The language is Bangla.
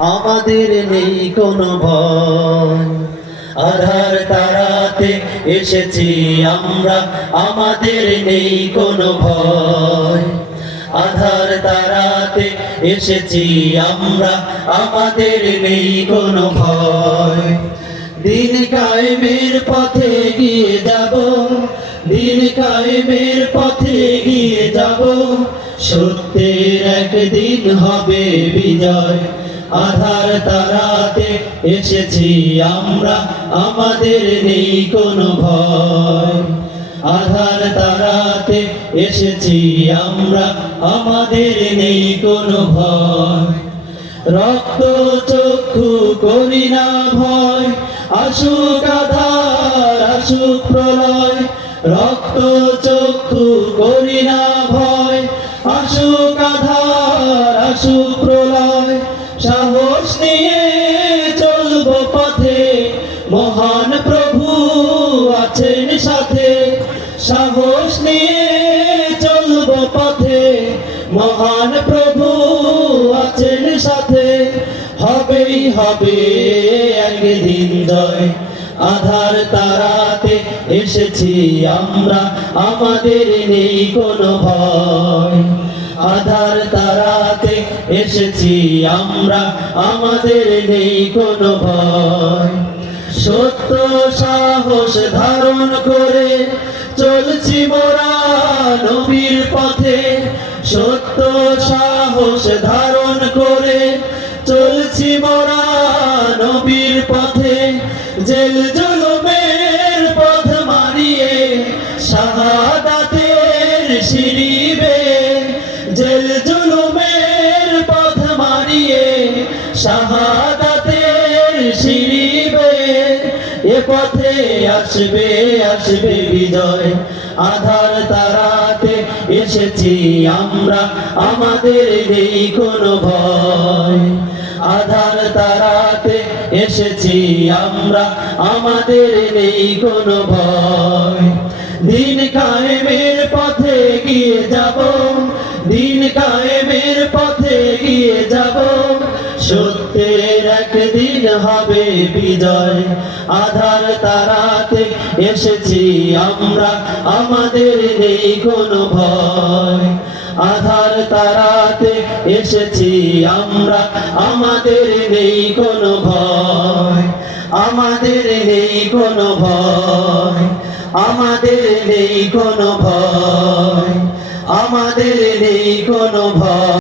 আমাদের নেই কোনো ভয়। আধার তারাতে এসেছি আমরা, আমাদের নেই কোনো ভয়। আধার তারাতে এসেছি আমরা, আমাদের নেই কোনো ভয়। দিন কায়েমের পথে গিয়ে যাব, দিন কায়েমের পথে গিয়ে যাব, সত্যের একদিন হবে বিজয়। আধার তারাতে এসেছি আমরা, আমাদের নেই কোনো ভয়। আধার তারাতে এসেছি আমরা, আমাদের নেই কোনো ভয়। রক্ত চক্ষু করি না ভয়, আসুক আধার আসুক প্রলয়। রক্ত চক্ষু করি না ভয়, আসুক আধার আসুক প্রলয়। সাহস নিয়ে চলব পথে, মহান প্রভু আছেন সাথে। সাহস নিয়ে চলব পথে, মহান প্রভু আছেন সাথে। হবেই হবে একদিন জয়। আধার তারাতে এসেছি আমরা, আমাদের নেই কোনো ভয়। আধার তারাতে এসেছি আমরা, আমাদের নেই কোনো ভয়। সত্য সাহস ধারণ করে চলছি মোরা নবীর পথে। সত্য সাহস ধারণ করে চলছি মোরা নবীর পথে। জেল জুলুমের পথ মারিয়ে শাহাদাতের সিঁড়ি বেয়ে। জেল জুলুমের পথ মারিয়ে শাহাদাতের সিঁড়ি বেয়ে। এ পথে আসবে আসবে বিজয়। আধার তারাতে এসেছি আমরা, আমাদের নেই কোনো ভয়। আধার তারাতে এসেছি আমরা, আমাদের নেই কোনো ভয়। দিন কায়েমের পথে গিয়ে যাব, দিন কায়েমের পথে গিয়ে যাব, সত্যের একদিন হবে বিজয়। আধার তারাতে এসেছি আমরা, আমাদের নেই কোনো ভয়। আধার তারাতে এসেছি আমরা, আমাদের নেই কোনো ভয়। আমাদের নেই কোনো ভয়, আমাদের নেই কোনো ভয়, আমাদের নেই কোনো ভয়।